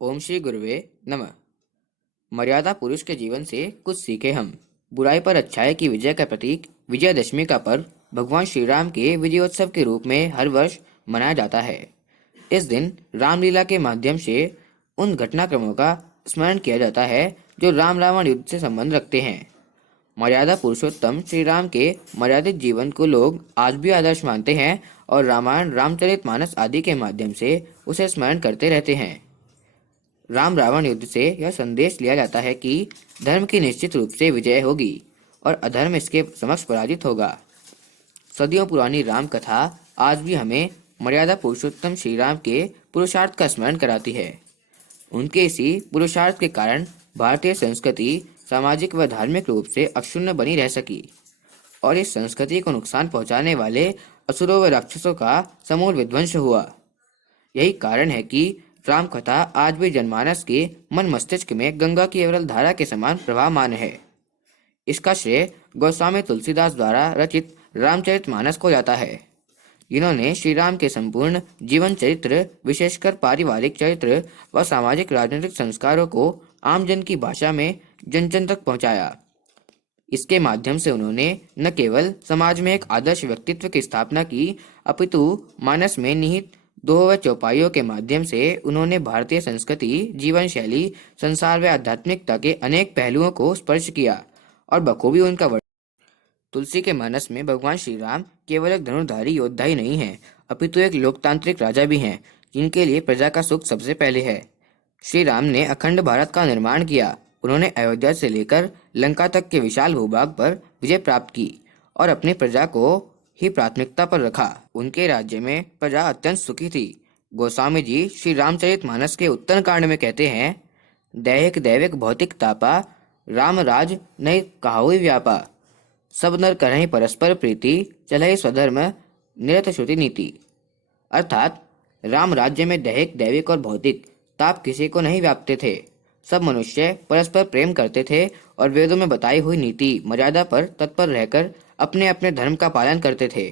ओम श्री गुरुवे नमः। मर्यादा पुरुष के जीवन से कुछ सीखे हम। बुराई पर अच्छाई की विजय का प्रतीक विजयदशमी का पर्व भगवान श्री राम के विजयोत्सव के रूप में हर वर्ष मनाया जाता है। इस दिन रामलीला के माध्यम से उन घटनाक्रमों का स्मरण किया जाता है जो राम रावण युद्ध से संबंध रखते हैं। मर्यादा पुरुषोत्तम श्री राम के मर्यादित जीवन को लोग आज भी आदर्श मानते हैं और रामायण, रामचरितमानस आदि के माध्यम से उसे स्मरण करते रहते हैं। राम रावण युद्ध से यह संदेश लिया जाता है कि धर्म की निश्चित रूप से विजय होगी और अधर्म इसके समक्ष पराजित होगा। सदियों पुरानी राम कथा आज भी हमें मर्यादा पुरुषोत्तम श्री राम के पुरुषार्थ का स्मरण कराती है। उनके इसी पुरुषार्थ के कारण भारतीय संस्कृति सामाजिक व धार्मिक रूप से अक्षुण्ण बनी रह सकी और इस संस्कृति को नुकसान पहुंचाने वाले असुरों व राक्षसों का समूल विध्वंस हुआ। यही कारण है कि राम कथा आज भी जनमानस के मन मस्तिष्क में गंगा की अविरल धारा के समान प्रवाहमान है। इसका श्रेय गोस्वामी तुलसीदास द्वारा रचित रामचरितमानस को जाता है, जिन्होंने श्री राम के संपूर्ण जीवन चरित्र, विशेषकर पारिवारिक चरित्र व सामाजिक राजनीतिक संस्कारों को आमजन की भाषा में जन जन तक पहुंचाया। इसके माध्यम से उन्होंने न केवल समाज में एक आदर्श व्यक्तित्व की स्थापना की, अपितु मानस में निहित दोह व चौपाइयों के माध्यम से उन्होंने भारतीय संस्कृति, जीवन शैली, संसार व आध्यात्मिकता के अनेक पहलुओं को स्पर्श किया और बखूबी उनका वर्णन। तुलसी के मानस में भगवान श्री राम केवल एक धनुर्धारी योद्धा ही नहीं है, अपितु एक लोकतांत्रिक राजा भी हैं, जिनके लिए प्रजा का सुख सबसे पहले है। श्री राम ने अखंड भारत का निर्माण किया। उन्होंने अयोध्या से लेकर लंका तक के विशाल भूभाग पर विजय प्राप्त की और अपनी प्रजा को ही प्राथमिकता पर रखा। उनके राज्य में प्रजा अत्यंत सुखी थी। गोस्वामी जी श्री रामचरितमानस के उत्तर कांड में कहते हैं, दैहिक दैविक भौतिक तापा, राम राज नहीं कहाहुई व्यापा, सब नर करहि परस्पर प्रीति, चलहि स्वधर्म निरत श्रुति नीति। अर्थात राम राज्य में दैहिक दैविक और भौतिक ताप किसी को नहीं व्यापते थे। सब मनुष्य परस्पर प्रेम करते थे और वेदों में बताई हुई नीति मर्यादा पर तत्पर रहकर अपने अपने धर्म का पालन करते थे।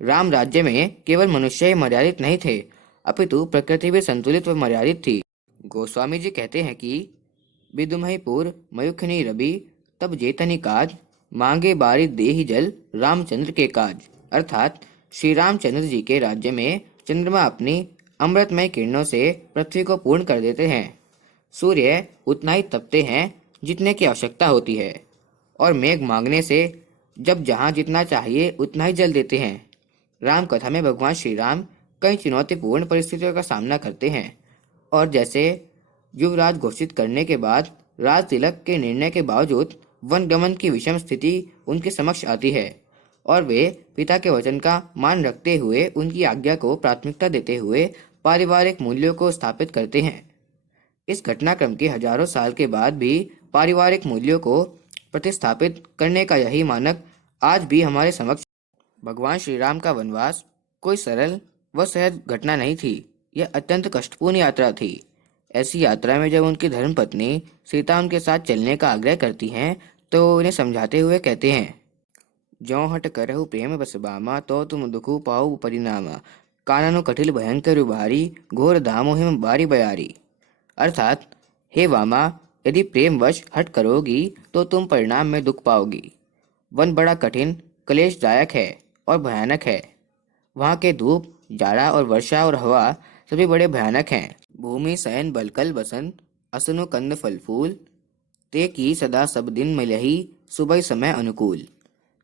राम राज्य में केवल मनुष्य ही मर्यादित नहीं थे, अपितु प्रकृति भी संतुलित व मर्यादित थी। गोस्वामी जी कहते हैं कि विदुमहि पूर मयुखनी रवि, तब जेतनि काज, मांगे बारी देहि जल, रामचंद्र के काज। अर्थात श्री रामचंद्र जी के राज्य में चंद्रमा अपनी अमृतमय किरणों से पृथ्वी को पूर्ण कर देते हैं। सूर्य उतना ही तपते हैं जितने की आवश्यकता होती है और मेघ मांगने से जब जहाँ जितना चाहिए उतना ही जल देते हैं। राम कथा में भगवान श्री राम कई चुनौतीपूर्ण परिस्थितियों का सामना करते हैं और जैसे युवराज घोषित करने के बाद राज तिलक के निर्णय के बावजूद वन गमन की विषम स्थिति उनके समक्ष आती है और वे पिता के वचन का मान रखते हुए उनकी आज्ञा को प्राथमिकता देते हुए पारिवारिक मूल्यों को स्थापित करते हैं। इस घटनाक्रम के हजारों साल के बाद भी पारिवारिक मूल्यों को प्रतिस्थापित करने का यही मानक आज भी हमारे समक्ष। भगवान श्री राम का वनवास कोई सरल व सहज घटना नहीं थी। यह अत्यंत कष्टपूर्ण यात्रा थी। ऐसी यात्रा में जब उनकी धर्मपत्नी सीता उनके साथ चलने का आग्रह करती हैं तो उन्हें समझाते हुए कहते हैं, ज्यों हट करहु प्रेम बस बामा, तो तुम दुखु पाऊ परिणामा, काननु कटिल भयंकर भारी, घोर धामो हिम बारी बयारी। अर्थात हे वामा, यदि प्रेमवश हट करोगी तो तुम परिणाम में दुख पाओगी। वन बड़ा कठिन, क्लेशदायक है और भयानक है। वहाँ के धूप, जाड़ा और वर्षा और हवा सभी बड़े भयानक हैं। भूमि शयन बलकल बसन, असनु कंद फल फूल, ते की सदा सब दिन मिलही, सुबह समय अनुकूल।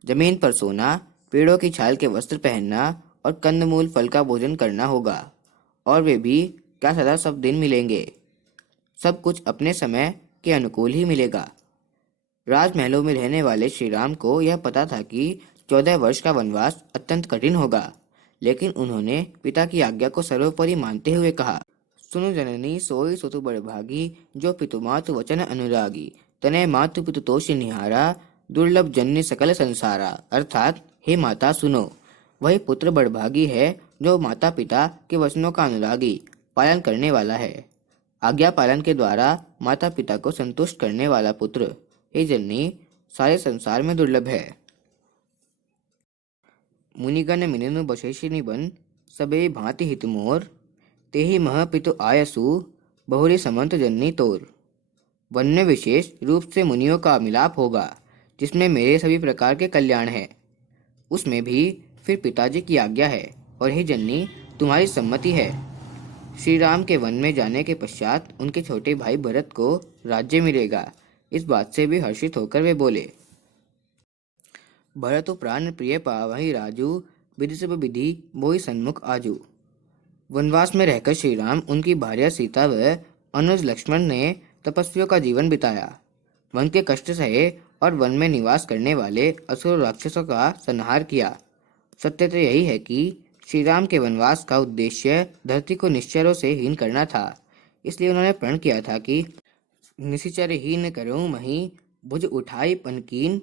जमीन पर सोना, पेड़ों की छाल के वस्त्र पहनना और कंदमूल फल का भोजन करना होगा, और वे भी क्या सदा सब दिन मिलेंगे। सब कुछ अपने समय के अनुकूल ही मिलेगा। राजमहलों में रहने वाले श्री राम को यह पता था कि 14 वर्ष का वनवास अत्यंत कठिन होगा, लेकिन उन्होंने पिता की आज्ञा को सर्वोपरि मानते हुए कहा, सुनु जननी सोई सुतु बड़भागी, जो पितु मातु वचन अनुरागी, तनय मातु पितु तोष निहारा, दुर्लभ जन्य सकल संसारा। अर्थात हे माता सुनो, वही पुत्र बड़भागी है जो माता पिता के वचनों का अनुरागी, पालन करने वाला है। आज्ञा पालन के द्वारा माता पिता को संतुष्ट करने वाला पुत्र, हे जननी, सारे संसार में दुर्लभ है। मुनिगण मिननु बशेषि निबन, सबे भांति हित मोर, तेहि मह पितु आयसु, बहुरी समंत जननी तोर। वन में विशेष रूप से मुनियों का मिलाप होगा, जिसमें मेरे सभी प्रकार के कल्याण है। उसमें भी फिर पिताजी की आज्ञा है, और हे जननी, तुम्हारी सम्मति है। श्री राम के वन में जाने के पश्चात उनके छोटे भाई भरत को राज्य मिलेगा। इस बात से भी हर्षित होकर वे बोले। भरत प्राण प्रिय पावहि राजू, विधि सब विधि मोहि सन्मुख आजू। वनवास में रहकर श्री राम, उनकी भार्या सीता व अनुज लक्ष्मण ने तपस्वियों का जीवन बिताया। वन के कष्ट सहे और वन में निवास करने वाले असुर राक्षसों का संहार किया। सत्य तो यही है कि श्री राम के वनवास का उद्देश्य धरती को निश्चरों से हीन करना था। इसलिए उन्होंने प्रण किया था कि निशिचर हीन करूं मही, भुज उठाई पनकीन,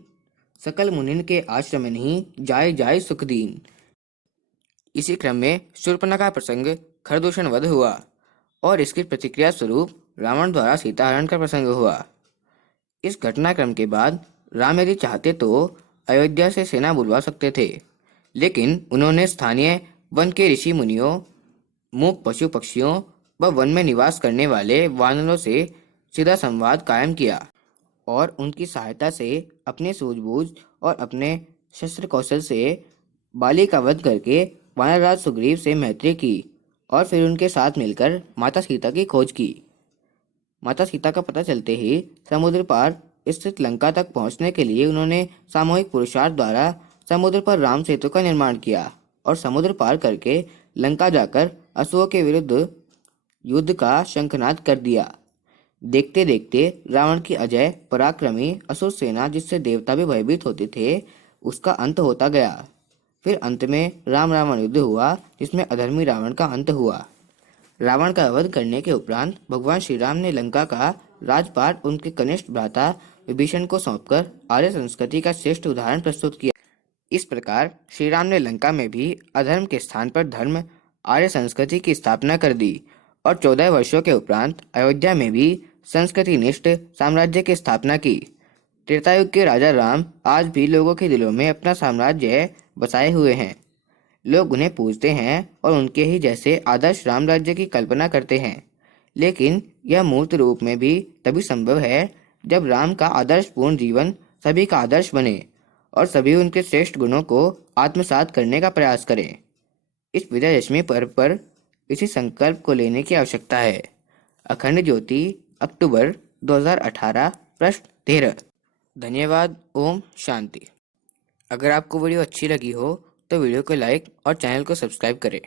सकल मुनिन के आश्रम नहीं, जाय जाय सुख दीन। इसी क्रम में शूर्पणखा प्रसंग खरदूषण वध हुआ, और इसकी प्रतिक्रिया स्वरूप रावण द्वारा सीताहरण का प्रसंग हुआ। इस घटनाक्रम के बाद राम यदि चाहते तो अयोध्या से सेना बुलवा सकते थे, लेकिन उन्होंने स्थानीय वन के ऋषि मुनियों, मूक पशु पक्षियों व वन में निवास करने वाले वानरों से सीधा संवाद कायम किया, और उनकी सहायता से अपने सूझबूझ और अपने शस्त्र कौशल से बाली का वध करके वानरराज सुग्रीव से मैत्री की, और फिर उनके साथ मिलकर माता सीता की खोज की। माता सीता का पता चलते ही समुद्र पार स्थित लंका तक पहुंचने के लिए उन्होंने सामूहिक पुरुषार्थ द्वारा समुद्र पर राम सेतु का निर्माण किया, और समुद्र पार करके लंका जाकर असुरों के विरुद्ध युद्ध का शंखनाद कर दिया। देखते देखते रावण की अजय पराक्रमी असुर सेना, जिससे देवता भी भयभीत होते थे, उसका अंत होता गया। फिर अंत में राम रावण युद्ध हुआ, जिसमें अधर्मी रावण का अंत हुआ। रावण का वध करने के उपरांत भगवान श्री राम ने लंका का राजपाट उनके कनिष्ठ भ्राता विभीषण को सौंपकर आर्य संस्कृति का श्रेष्ठ उदाहरण प्रस्तुत किया। इस प्रकार श्री राम ने लंका में भी अधर्म के स्थान पर धर्म, आर्य संस्कृति की स्थापना कर दी, और 14 वर्षों के उपरांत अयोध्या में भी संस्कृति निष्ठ साम्राज्य की स्थापना की। त्रेतायुग के राजा राम आज भी लोगों के दिलों में अपना साम्राज्य बसाए हुए हैं। लोग उन्हें पूजते हैं और उनके ही जैसे आदर्श राम राज्य की कल्पना करते हैं, लेकिन यह मूर्त रूप में भी तभी संभव है जब राम का आदर्शपूर्ण जीवन सभी का आदर्श बने और सभी उनके श्रेष्ठ गुणों को आत्मसात करने का प्रयास करें। इस विजयदशमी पर्व पर इसी संकल्प को लेने की आवश्यकता है। अखंड ज्योति, अक्टूबर 2018, पृष्ठ 13। धन्यवाद। ओम शांति। अगर आपको वीडियो अच्छी लगी हो तो वीडियो को लाइक और चैनल को सब्सक्राइब करें।